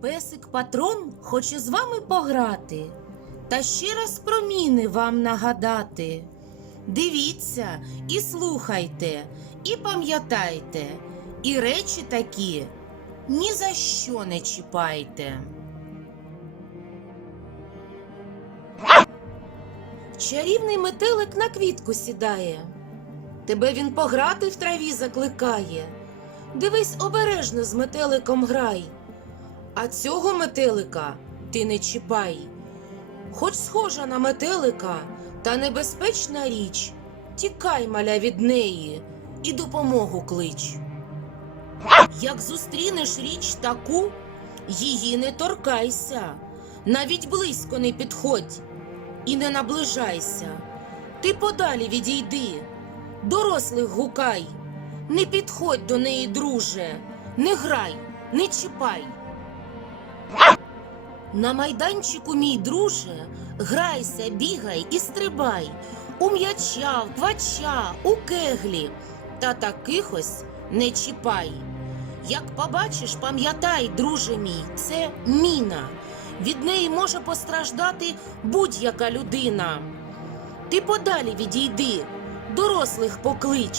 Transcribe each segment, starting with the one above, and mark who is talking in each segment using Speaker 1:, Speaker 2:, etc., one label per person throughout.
Speaker 1: Песик патрон хоче з вами пограти, та ще раз про міни вам нагадати. Дивіться і слухайте, і пам'ятайте, і речі такі ні за що не чіпайте. Чарівний метелик на квітку сідає. Тебе він пограти в траві закликає. Дивись обережно з метеликом грай. А цього метелика ти не чіпай. Хоч схожа на метелика, та небезпечна річ. Тікай, маля, від неї і допомогу клич. Як зустрінеш річ таку, її не торкайся, навіть близько не підходь і не наближайся. Ти подалі відійди, дорослих гукай, не підходь до неї, друже, не грай, не чіпай. На майданчику, мій друже, грайся, бігай і стрибай, у м'яча, в квача, у кеглі, та таких ось не чіпай. Як побачиш, пам'ятай, друже мій, це міна. Від неї може постраждати будь-яка людина. Ти подалі відійди, дорослих поклич.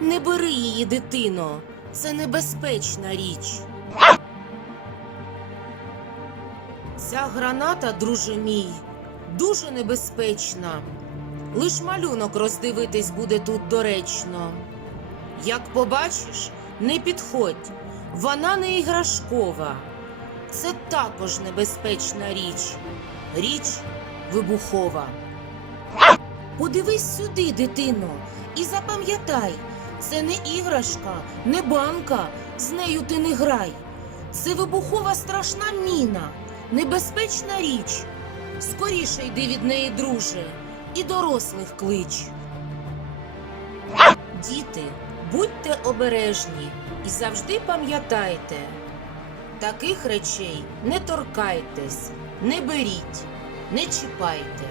Speaker 1: Не бери її, дитино, це небезпечна річ. Ця граната, друже мій, дуже небезпечна. Лиш малюнок роздивитись буде тут доречно. Як побачиш, не підходь, вона не іграшкова. Це також небезпечна річ. Річ вибухова. Подивись сюди, дитино, і запам'ятай, це не іграшка, не банка, з нею ти не грай. Це вибухова страшна міна, небезпечна річ. Скоріше йди від неї, друже, і дорослих клич. Діти, будьте обережні і завжди пам'ятайте, таких речей не торкайтесь, не беріть, не чіпайте.